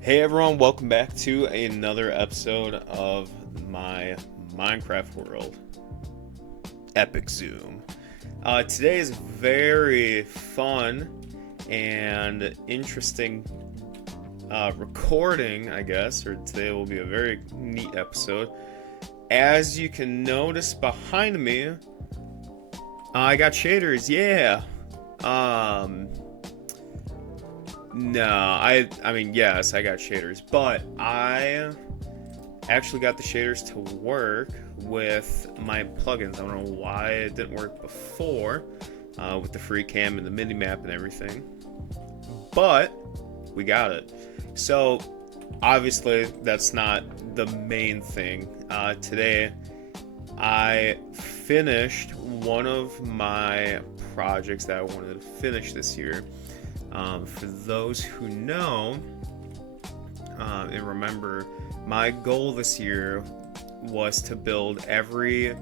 Hey everyone, welcome back to another episode of my Minecraft world. Epic Zoom. Today is very fun and interesting recording, I guess, or today will be a very neat episode. As you can notice behind me, I got shaders, yeah. Um, no, I mean yes, I got shaders, but I actually got the shaders to work with my plugins. I don't know why it didn't work before with the free cam and the mini map and everything, but we got it. So obviously that's not the main thing. Today I finished one of my projects that I wanted to finish this year. For those who know and remember, my goal this year was to build every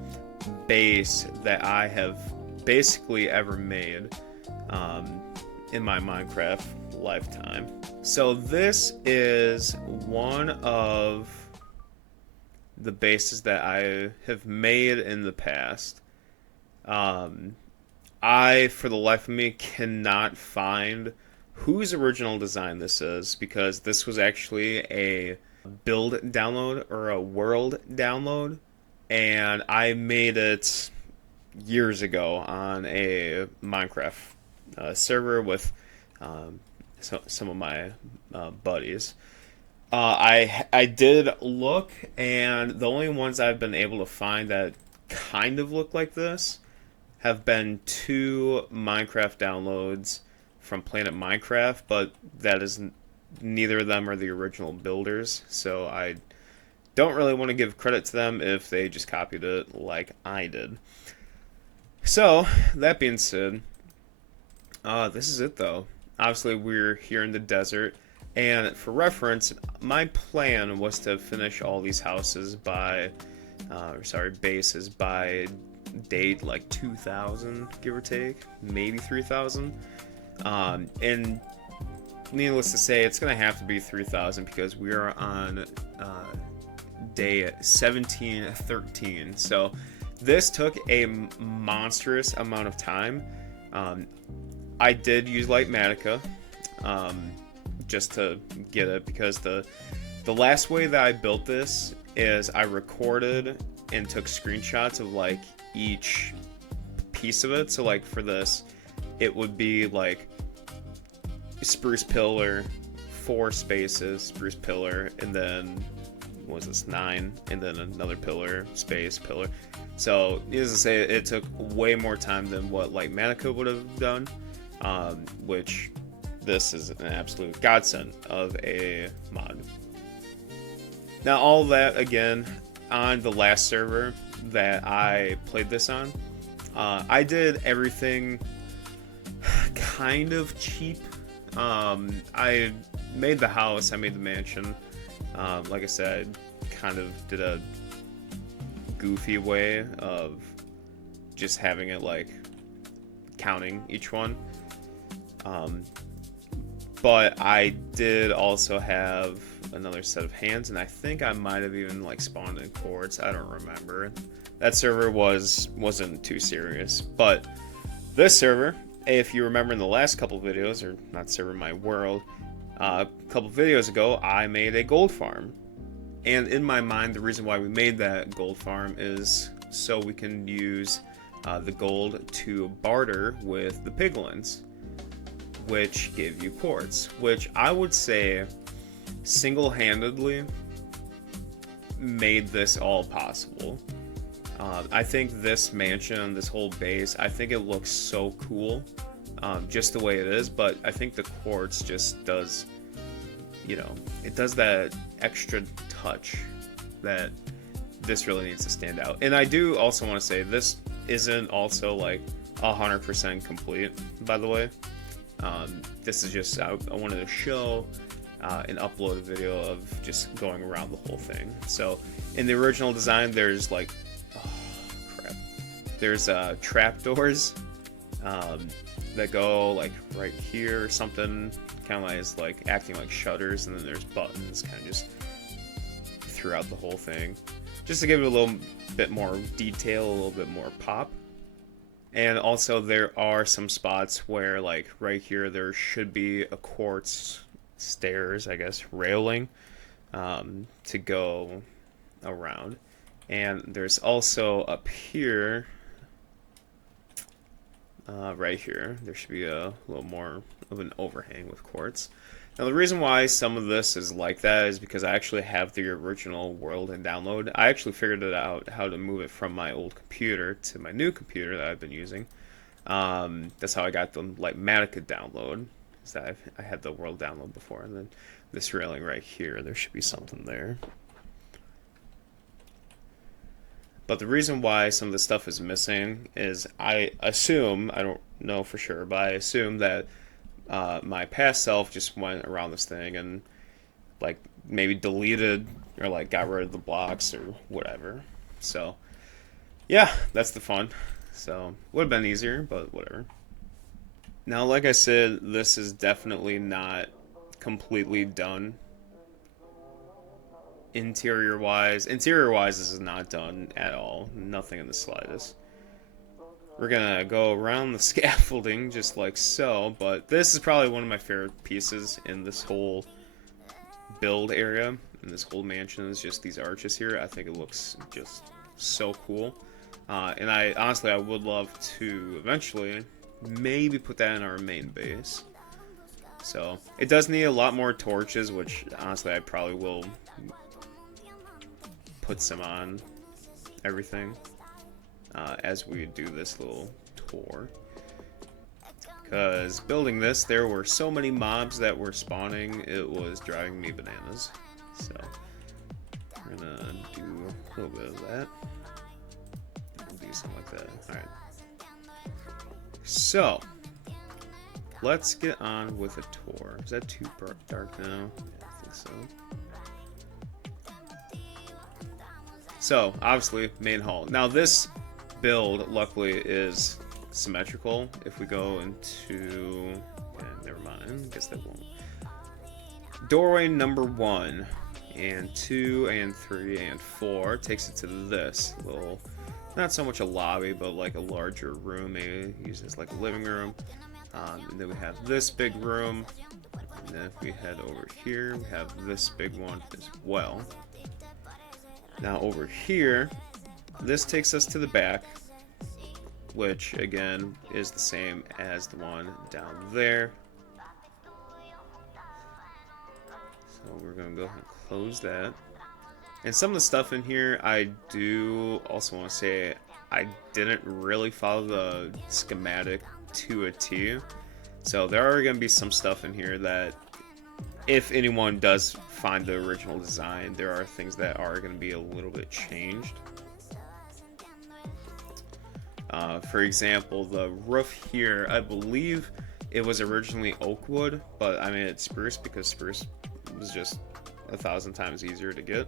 base that I have basically ever made in my Minecraft lifetime. So this is one of the bases that I have made in the past. I, for the life of me, cannot find whose original design this is because this was actually a build download or a world download, and I made it years ago on a Minecraft server with some of my buddies. I did look, and the only ones I've been able to find that kind of look like this have been two Minecraft downloads from Planet Minecraft, but that is neither of them are the original builders, so I don't really want to give credit to them if they just copied it like I did. So, that being said, this is it though. Obviously, we're here in the desert, and for reference, my plan was to finish all these houses by, bases by date like 2000, give or take, maybe 3000. And needless to say, it's going to have to be 3000 because we are on day 1713. So this took a monstrous amount of time. I did use Lightmatica just to get it because the last way that I built this is I recorded and took screenshots of like each piece of it. So like for this, it would be like spruce pillar, 4 spaces, spruce pillar, and then what was this, 9, and then another pillar, space, pillar. So needless to say, it took way more time than what Lightmatica would have done, which this is an absolute godsend of a mod. Now all that again on the last server that I played this on, I did everything kind of cheap. I made the house, I made the mansion. Like I said, I kind of did a goofy way of just having it like counting each one. But I did also have another set of hands, and I think I might have even like spawned in quartz. I don't remember. That server wasn't too serious, but this server, if you remember in the last couple videos, or not server, my world, a couple videos ago, I made a gold farm. And in my mind, the reason why we made that gold farm is so we can use the gold to barter with the piglins, which give you quartz, which I would say single-handedly made this all possible. I think this mansion, this whole base, I think it looks so cool, just the way it is, but I think the quartz just does, it does that extra touch that this really needs to stand out. And I do also want to say this isn't also like 100% complete, by the way. This is just, I wanted to show and upload a video of just going around the whole thing. So in the original design, there's like, there's trapdoors that go like right here or something, kind of is like acting like shutters, and then there's buttons kind of just throughout the whole thing, just to give it a little bit more detail, a little bit more pop. And also there are some spots where, like right here, there should be a quartz stairs, I guess, railing to go around. And there's also up here, right here, there should be a little more of an overhang with quartz. Now the reason why some of this is like that is because I actually have the original world in download. I actually figured it out how to move it from my old computer to my new computer that I've been using. That's how I got the Lightmatica download. I had the world download before, and then this railing right here, there should be something there. But the reason why some of the stuff is missing is I assume, I don't know for sure, but I assume that my past self just went around this thing and like maybe deleted or like got rid of the blocks or whatever. So yeah, that's the fun. So would have been easier, but whatever. Now, like I said, this is definitely not completely done interior wise. Interior wise, this is not done at all. Nothing in the slightest. We're gonna go around the scaffolding just like so, but this is probably one of my favorite pieces in this whole build area, in this whole mansion, is just these arches here. I think it looks just so cool. And I honestly, I would love to eventually maybe put that in our main base. So it does need a lot more torches, which honestly I probably will put some on everything as we do this little tour. Because building this, there were so many mobs that were spawning, it was driving me bananas. So we're gonna do a little bit of that. We'll do something like that. Alright. So let's get on with a tour. Is that too dark now? Yeah, I think so. So obviously, main hall. Now this build, luckily, is symmetrical. If we go into, never mind, guess that won't. Doorway number 1 and 2 and 3 and 4 takes it to this little, not so much a lobby, but like a larger room, maybe use this like a living room. And then we have this big room, and then if we head over here, we have this big one as well. Now over here, this takes us to the back, which again is the same as the one down there. So we're going to go ahead and close that. And some of the stuff in here, I do also want to say I didn't really follow the schematic to a T. So there are going to be some stuff in here that, if anyone does find the original design, there are things that are going to be a little bit changed. For example, the roof here, I believe it was originally oak wood, but I made it spruce because spruce was just 1,000 times easier to get.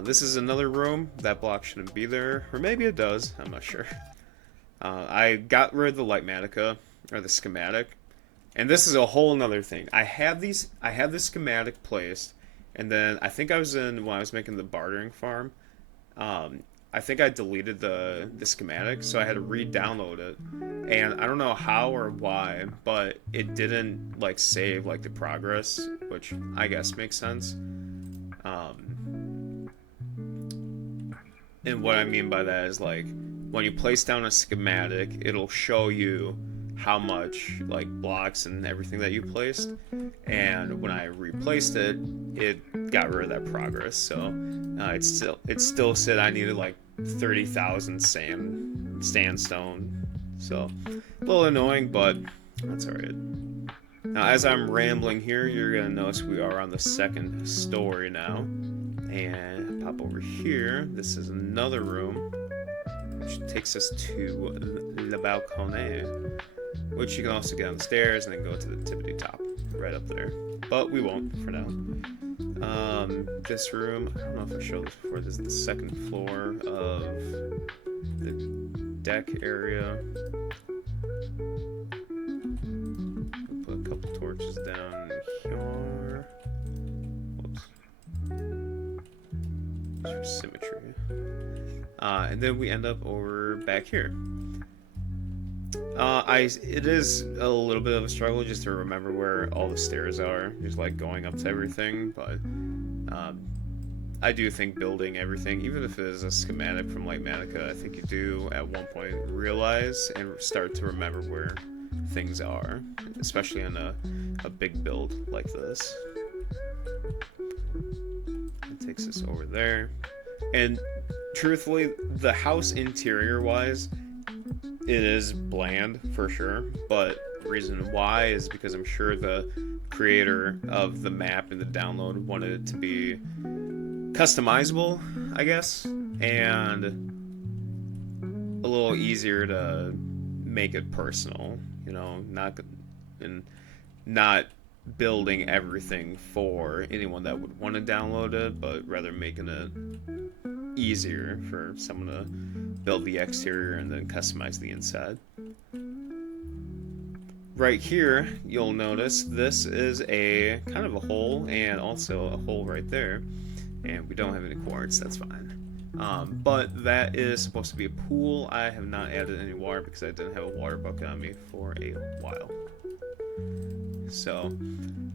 This is another room. That block shouldn't be there, or maybe it does, I'm not sure. I got rid of the Lightmatica, or the schematic, and this is a whole nother thing. I have this schematic placed, and then I think when I was making the bartering farm, I think I deleted the schematic, so I had to re-download it, and I don't know how or why, but it didn't like save like the progress, which I guess makes sense. And what I mean by that is, like, when you place down a schematic, it'll show you how much like blocks and everything that you placed, and when I replaced it, it got rid of that progress. So it still said I needed like 30,000 sandstone. So a little annoying, but that's alright. Now as I'm rambling here, you're gonna notice we are on the second story now, and pop over here. This is another room, which takes us to the balcony, which you can also get on the stairs and then go to the tippity top right up there, but we won't for now. This room, I don't know if I showed this before, this is the second floor of the deck area. We'll put a couple torches down. for symmetry. And then we end up over back here. It is a little bit of a struggle just to remember where all the stairs are, just like going up to everything, but I do think building everything, even if it is a schematic from Light Manica, I think you do at one point realize and start to remember where things are, especially on a big build like this. It takes us over there. And truthfully, the house interior-wise, it is bland for sure, but the reason why is because I'm sure the creator of the map and the download wanted it to be customizable, I guess, and a little easier to make it personal, you know, not building everything for anyone that would want to download it, but rather making it easier for someone to build the exterior and then customize the inside. Right here, you'll notice this is a kind of a hole and also a hole right there, and we don't have any quartz, that's fine. But that is supposed to be a pool. I have not added any water because I didn't have a water bucket on me for a while. So,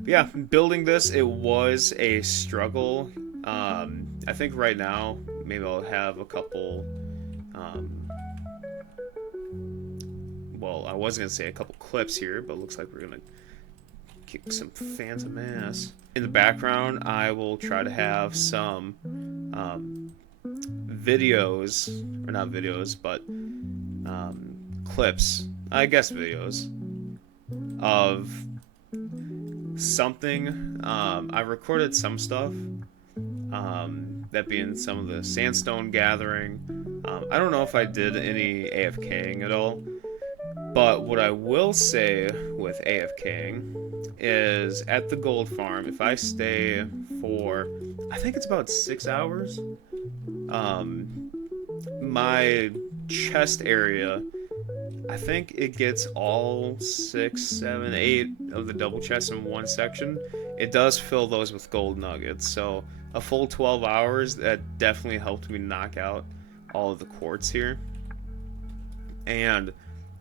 yeah, building this, it was a struggle. I think right now, maybe I'll have a couple, well, I was going to say a couple clips here, but it looks like we're going to kick some phantom ass. In the background, I will try to have some videos, or not videos, but clips, I guess videos, of something. I recorded some stuff, that being some of the sandstone gathering. I don't know if I did any AFKing at all, but what I will say with AFKing is at the gold farm, if I stay for, I think it's about 6 hours, my chest area, I think it gets all 6, 7, 8 of the double chests in one section. It does fill those with gold nuggets, so a full 12 hours, that definitely helped me knock out all of the quartz here. And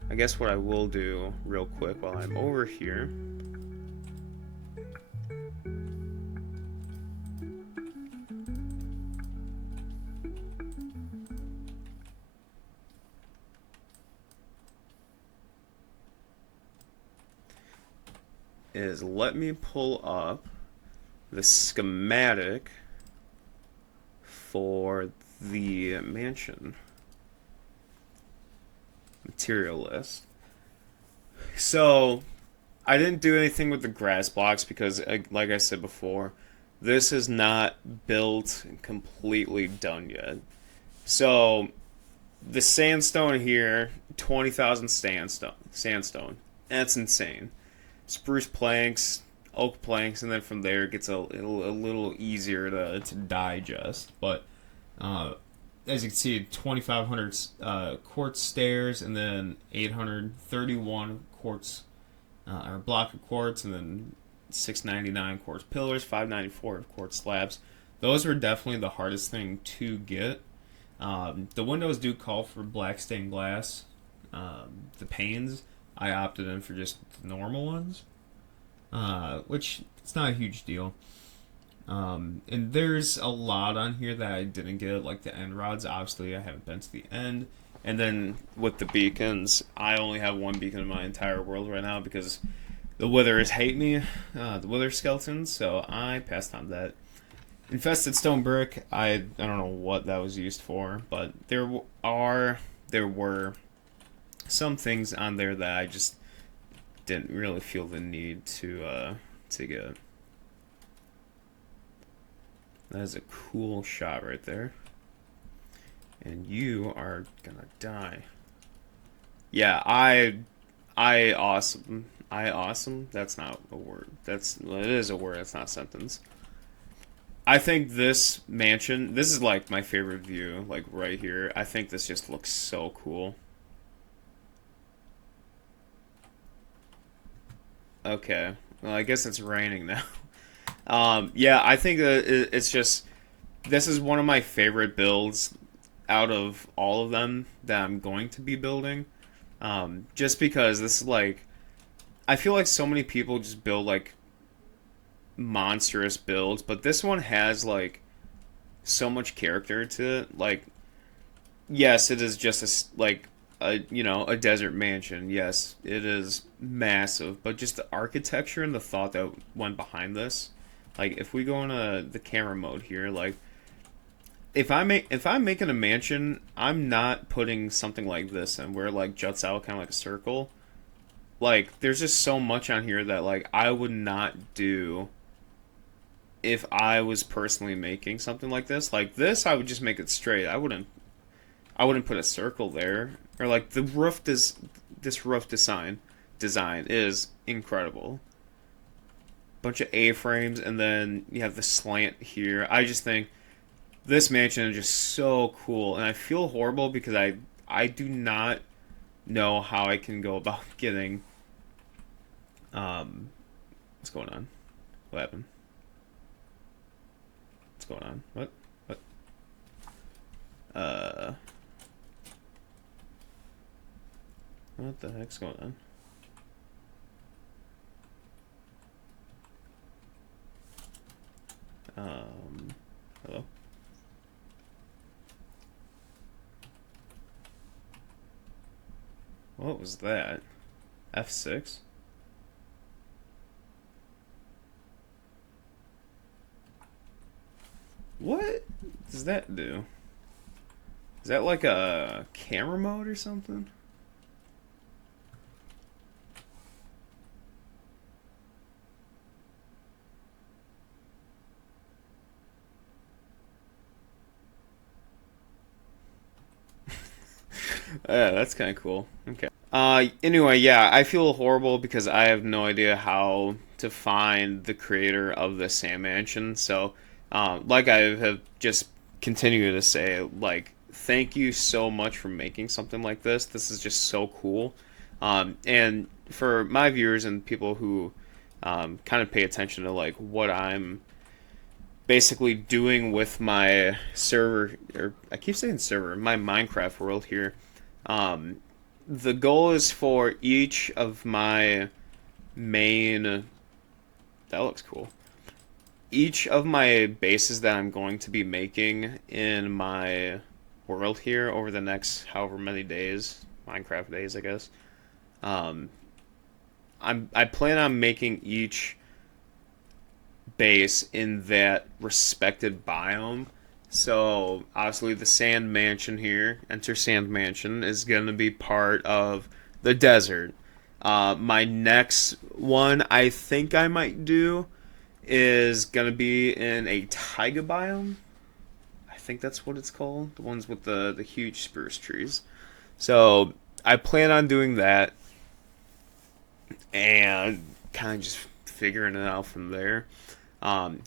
I guess what I will do real quick while I'm over here is let me pull up the schematic for the mansion material list. So I didn't do anything with the grass blocks because, like I said before, this is not built and completely done yet. So the sandstone here, 20,000 sandstone. That's insane. Spruce planks, oak planks, and then from there it gets a little easier to digest. But as you can see, 2,500 quartz stairs, and then 831 quartz, or block of quartz, and then 699 quartz pillars, 594 quartz slabs. Those were definitely the hardest thing to get. The windows do call for black stained glass. The panes, I opted in for just the normal ones, which it's not a huge deal. And there's a lot on here that I didn't get, like the end rods. Obviously, I haven't been to the end. And then with the beacons, I only have one beacon in my entire world right now because the withers hate me, the wither skeletons, so I passed on that. Infested stone brick, I don't know what that was used for, but there were some things on there that I just didn't really feel the need to get. That is a cool shot right there. And you are gonna die. Yeah, I awesome. That's not a word. It is a word. That's not a sentence. I think this mansion, this is like my favorite view, like right here. I think this just looks so cool. Okay, well I guess it's raining now. Yeah, I think that it's just this is one of my favorite builds out of all of them that I'm going to be building. Just because this is like, I feel like so many people just build like monstrous builds, but this one has like so much character to it. Like, yes, it is just like a a desert mansion. Yes, it is massive, but just the architecture and the thought that went behind this. Like, if we go into the camera mode here, like if I'm making a mansion, I'm not putting something like this and where it like juts out kind of like a circle. Like, there's just so much on here that like I would not do if I was personally making something like this. Like this, I would just make it straight. I wouldn't put a circle there. Or like the roof this roof design is incredible. Bunch of A-frames and then you have the slant here. I just think this mansion is just so cool and I feel horrible because I do not know how I can go about getting what's going on? What happened? What's going on? What? Uh what the heck's going on? Hello? What was that? F6? What does that do? Is that like a camera mode or something? That's kind of cool. Okay. Anyway, yeah, I feel horrible because I have no idea how to find the creator of the Sand Mansion. So, like I have just continued to say, like, thank you so much for making something like this. This is just so cool. And for my viewers and people who kind of pay attention to like what I'm basically doing with my server, or I keep saying server, my Minecraft world here. Um, the goal is for each of my main. That looks cool. Each of my bases that I'm going to be making in my world here over the next however many days, Minecraft days, I guess. Um, I plan on making each base in that respected biome. So obviously the Sand Mansion here, Enter Sand Mansion, is going to be part of the desert. My next one I think I might do is going to be in a taiga biome. I think that's what it's called. The ones with the huge spruce trees. So I plan on doing that and kind of just figuring it out from there. Um,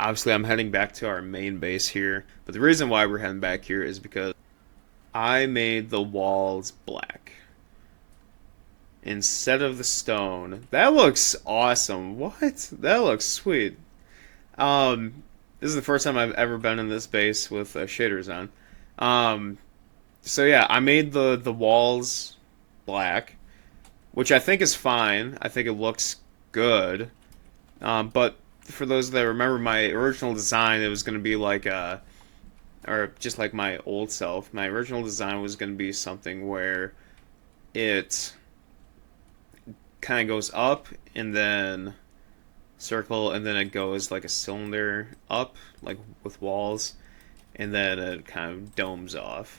Obviously, I'm heading back to our main base here. But the reason why we're heading back here is because I made the walls black instead of the stone. That looks awesome. What? That looks sweet. Um, this is the first time I've ever been in this base with shaders on. Um, so yeah, I made the walls black, which I think is fine. I think it looks good. But for those that remember my original design, it was going to be like or just like my old self. My original design was going to be something where it kind of goes up and then circle and then it goes like a cylinder up, like with walls, and then it kind of domes off.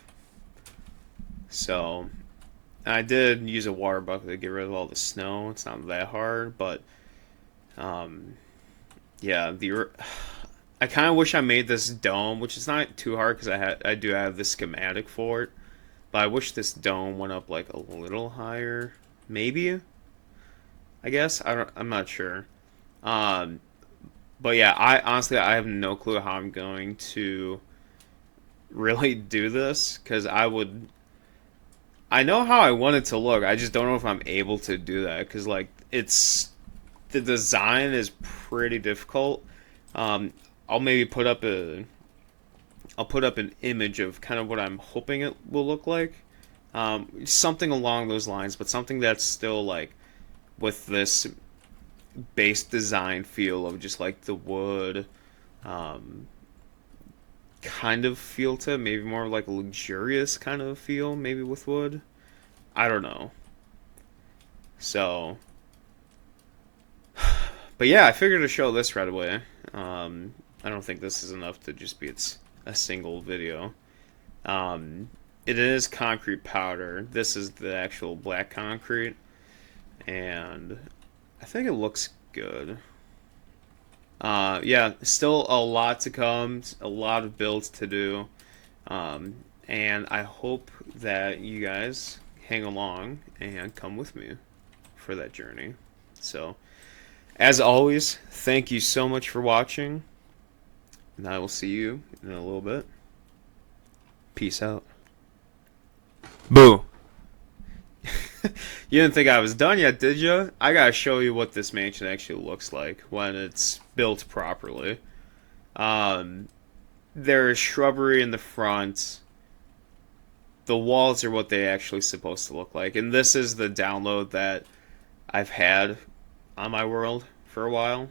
So I did use a water bucket to get rid of all the snow. It's not that hard, but um, yeah, the I kind of wish I made this dome, which is not too hard because I do have the schematic for it, but I wish this dome went up like a little higher, maybe. I guess I'm not sure. Um, but yeah, I honestly I have no clue how I'm going to really do this because I know how I want it to look. I just don't know if I'm able to do that because like it's the design is pretty difficult. Um, I'll maybe put up I'll put up an image of kind of what I'm hoping it will look like. Something along those lines, but something that's still like with this base design feel of just like the wood, um, kind of feel to it, maybe more like a luxurious kind of feel, maybe with wood. I don't know. So, but yeah, I figured to show this right away. I don't think this is enough to just be a single video. Um, it is concrete powder. This is the actual black concrete, and I think it looks good. Yeah, still a lot to come, a lot of builds to do, um, and I hope that you guys hang along and come with me for that journey. So, as always, thank you so much for watching, and I will see you in a little bit. Peace out. Boo. You didn't think I was done yet, did you? I gotta show you what this mansion actually looks like when it's built properly. Um, there's shrubbery in the front. The walls are what they actually supposed to look like, and this is the download that I've had on my world for a while,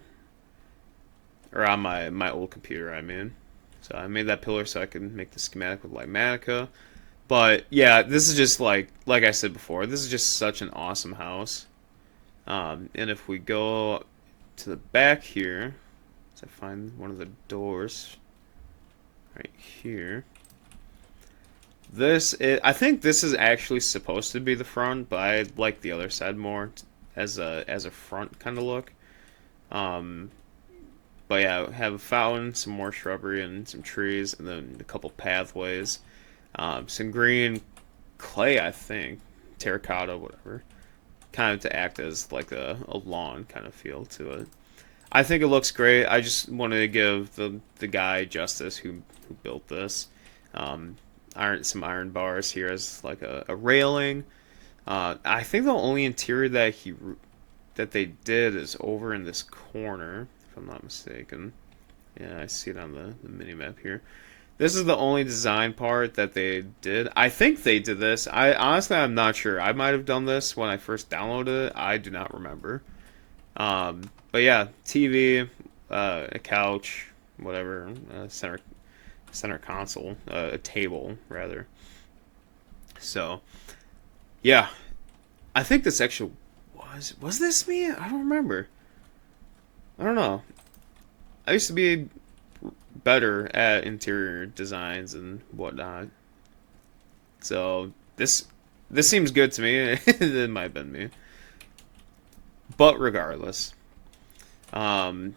or on my old computer, I mean. So I made that pillar so I could make the schematic with Ligmatica. But yeah, this is just like I said before, this is just such an awesome house. And if we go to the back here, so I find one of the doors right here. I think this is actually supposed to be the front, but I like the other side more as a front kind of look. Um, but yeah, have a fountain, some more shrubbery, and some trees, and then a couple pathways. Some green clay, I think, terracotta, whatever, kind of to act as like a lawn kind of feel to it. I think it looks great. I just wanted to give the guy justice who built this. Um, some iron bars here as like a railing. I think the only interior that they did is over in this corner, if I'm not mistaken. Yeah, I see it on the mini map here. This is the only design part that they did. I think they did this. I'm not sure. I might have done this when I first downloaded it. I do not remember. But yeah, TV, a couch, whatever, center console, a table rather. So yeah, I think this actually was this me? I don't remember. I don't know. I used to be better at interior designs and whatnot. So this seems good to me. It might have been me. But regardless, um,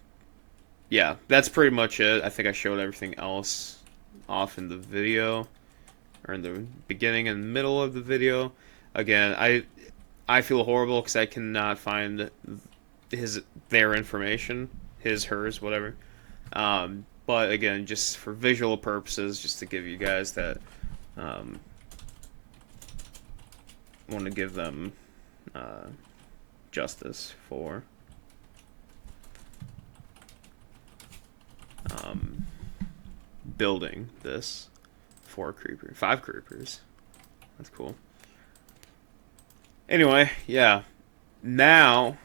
yeah, that's pretty much it. I think I showed everything else off in the video, or in the beginning and middle of the video. Again, I feel horrible because I cannot find their information, hers, whatever. But again, just for visual purposes, just to give you guys that, want to give them justice for building this 5 creepers. That's cool. Anyway, yeah. Now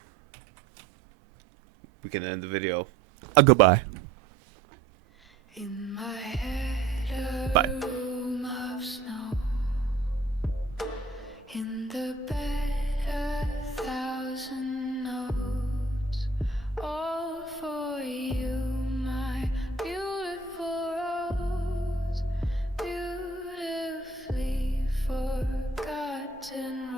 we can end the video. Goodbye. In my head, bye. Room of snow. In the bed, 1,000 notes, all for you, my beautiful rose, beautifully forgotten.